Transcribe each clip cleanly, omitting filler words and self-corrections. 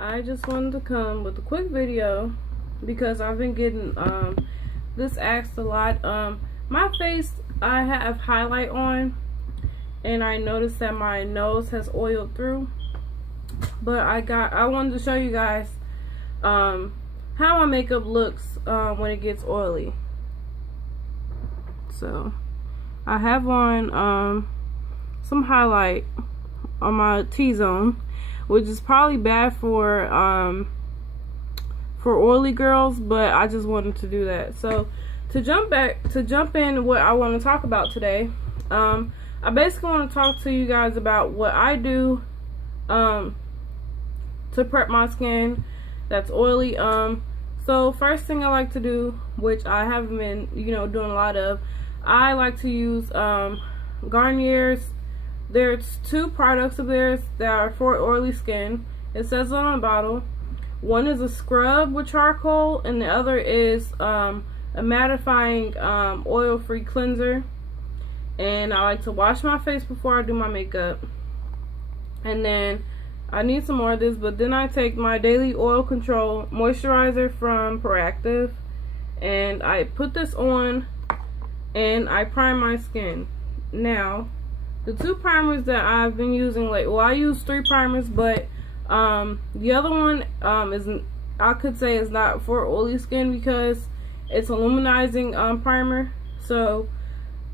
I just wanted to come with a quick video because I've been getting this asked a lot. My face, I have highlight on and I noticed that my nose has oiled through, but I wanted to show you guys how my makeup looks when it gets oily. So I have on some highlight on my T-zone, which is probably bad for oily girls, but I just wanted to do that. So to jump in what I want to talk about today, I basically want to talk to you guys about what I do to prep my skin that's oily. So first thing I like to do, which I haven't been doing a lot of, I like to use Garnier's. There's two products of theirs that are for oily skin. It says on the bottle. One is a scrub with charcoal, and the other is a mattifying oil-free cleanser. And I like to wash my face before I do my makeup. And then I need some more of this, but then I take my Daily Oil Control Moisturizer from Proactiv, and I put this on and I prime my skin. Now, the two primers that I've been using, well, I use 3 primers, but the other one I could say is not for oily skin because it's a luminizing primer. So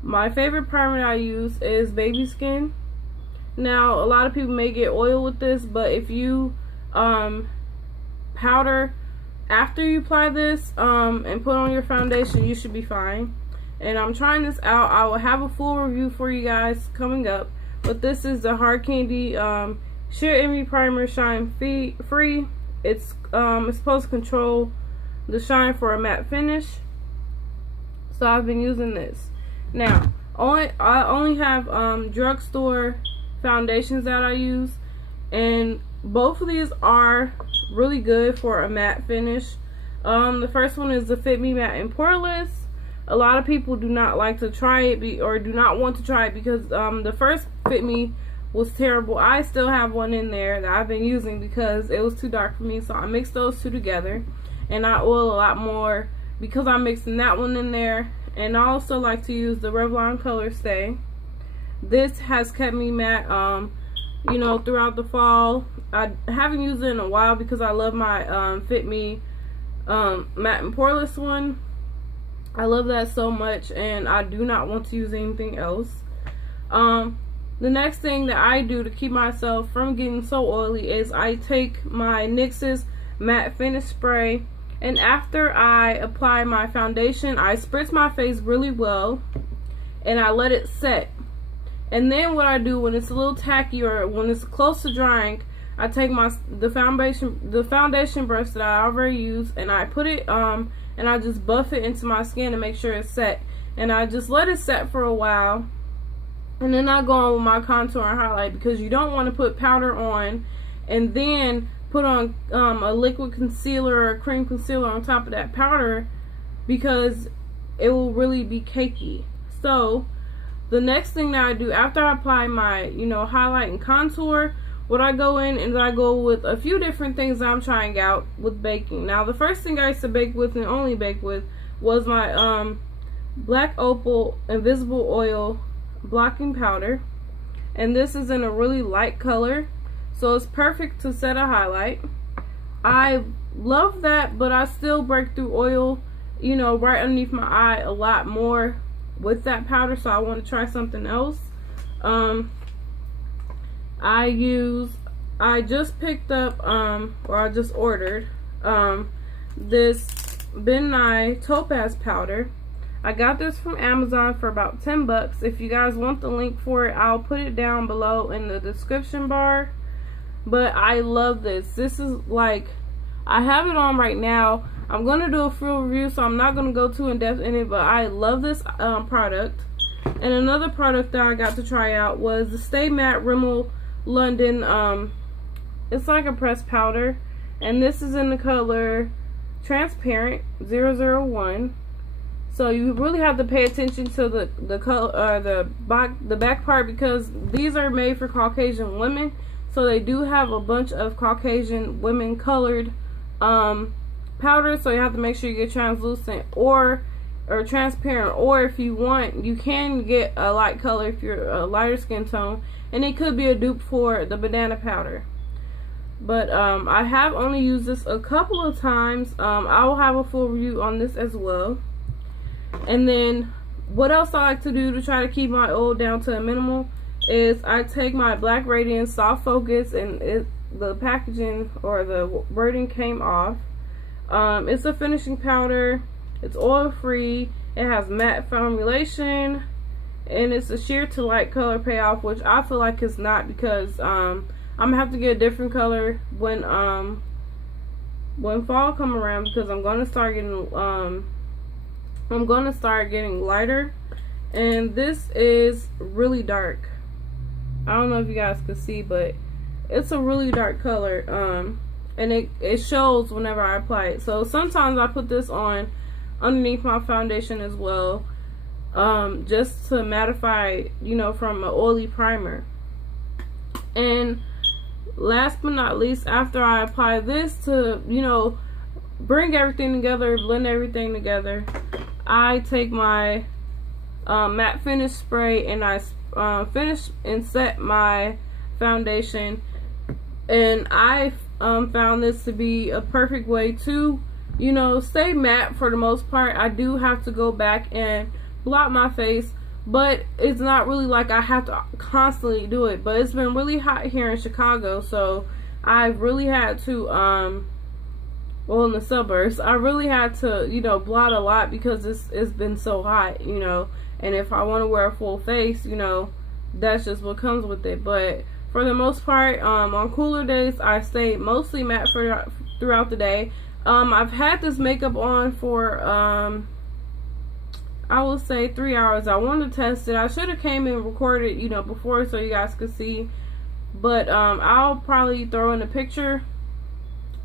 my favorite primer that I use is Baby Skin. Now, a lot of people may get oil with this, but if you powder after you apply this and put on your foundation, you should be fine. And I'm trying this out. I will have a full review for you guys coming up. But this is the Hard Candy Sheer Envy Primer Shine Free. It's supposed to control the shine for a matte finish. So I've been using this. Now, I only have drugstore foundations that I use, and both of these are really good for a matte finish. The first one is the Fit Me Matte and Poreless. A lot of people do not like to try it or do not want to try it because the first Fit Me was terrible. I still have one in there that I've been using because it was too dark for me, so I mixed those two together, and I oil a lot more because I'm mixing that one in there. And I also like to use the Revlon Color Stay. This has kept me matte throughout the fall. I haven't used it in a while because I love my Fit Me Matte and Poreless one. I love that so much, and I do not want to use anything else. The next thing that I do to keep myself from getting so oily is I take my NYX's Matte Finish Spray, and after I apply my foundation, I spritz my face really well, and I let it set. And then what I do when it's a little tacky or when it's close to drying, I take the foundation brush that I already used, and I put it and I just buff it into my skin to make sure it's set. And I just let it set for a while. And then I go on with my contour and highlight, because you don't want to put powder on and then put on a liquid concealer or a cream concealer on top of that powder, because it will really be cakey. So the next thing that I do after I apply my highlight and contour, what I go in is I go with a few different things that I'm trying out with baking. Now, the first thing I used to bake with and only bake with was my Black Opal Invisible Oil Blocking Powder. And this is in a really light color, so it's perfect to set a highlight. I love that, but I still break through oil, right underneath my eye a lot more with that powder, so I want to try something else. I just picked up, or I just ordered, this Ben Nye Topaz powder. I got this from Amazon for about 10 bucks. If you guys want the link for it, I'll put it down below in the description bar. But I love this. This is like, I have it on right now. I'm going to do a full review, so I'm not going to go too in depth in it, but I love this product. And another product that I got to try out was the Stay Matte Rimmel London. It's like a pressed powder, and this is in the color Transparent 001. So you really have to pay attention to the color, the back part, because these are made for Caucasian women. So they do have a bunch of Caucasian women colored powders, so you have to make sure you get translucent or transparent, or if you want, you can get a light color if you're a lighter skin tone, and it could be a dupe for the banana powder. But I have only used this a couple of times. I will have a full review on this as well. And then what else I like to do to try to keep my oil down to a minimal is I take my Black Radiance Soft Focus, and the packaging or the wording came off. It's a finishing powder. It's oil free. It has matte formulation, and it's a sheer to light color payoff, which I feel like it's not, because I'm gonna have to get a different color when fall come around, because I'm gonna start getting lighter. And this is really dark. I don't know if you guys can see, but it's a really dark color, and it shows whenever I apply it. So sometimes I put this on underneath my foundation as well, just to mattify, you know, from an oily primer. And last but not least, after I apply this to, you know, bring everything together, blend everything together, I take my matte finish spray, and I finish and set my foundation. And I found this to be a perfect way to, you know, stay matte for the most part. I do have to go back and blot my face, but it's not really like I have to constantly do it. But it's been really hot here in Chicago, so I've really had to well, in the suburbs, I really had to, you know, blot a lot, because it's been so hot, you know. And if I want to wear a full face, you know, that's just what comes with it. But for the most part, on cooler days, I stay mostly matte throughout the day. I've had this makeup on for I will say 3 hours. I wanted to test it. I should have came and recorded, you know, before, so you guys could see. But I'll probably throw in a picture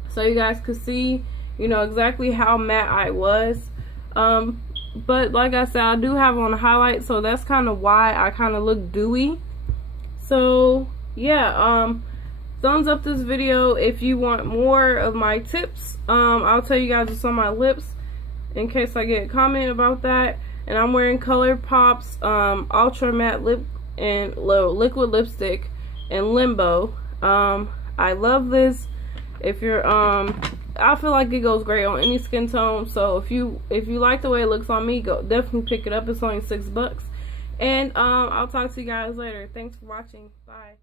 so you guys could see, you know, exactly how matte I was. But like I said, I do have on a highlight, so that's kind of why I kind of look dewy. So yeah, thumbs up this video if you want more of my tips. I'll tell you guys what's on my lips in case I get a comment about that. And I'm wearing ColourPop's Ultra Matte Lip and Liquid Lipstick in Limbo. I love this. If you're I feel like it goes great on any skin tone. So if you like the way it looks on me, go definitely pick it up. It's only $6. And I'll talk to you guys later. Thanks for watching. Bye.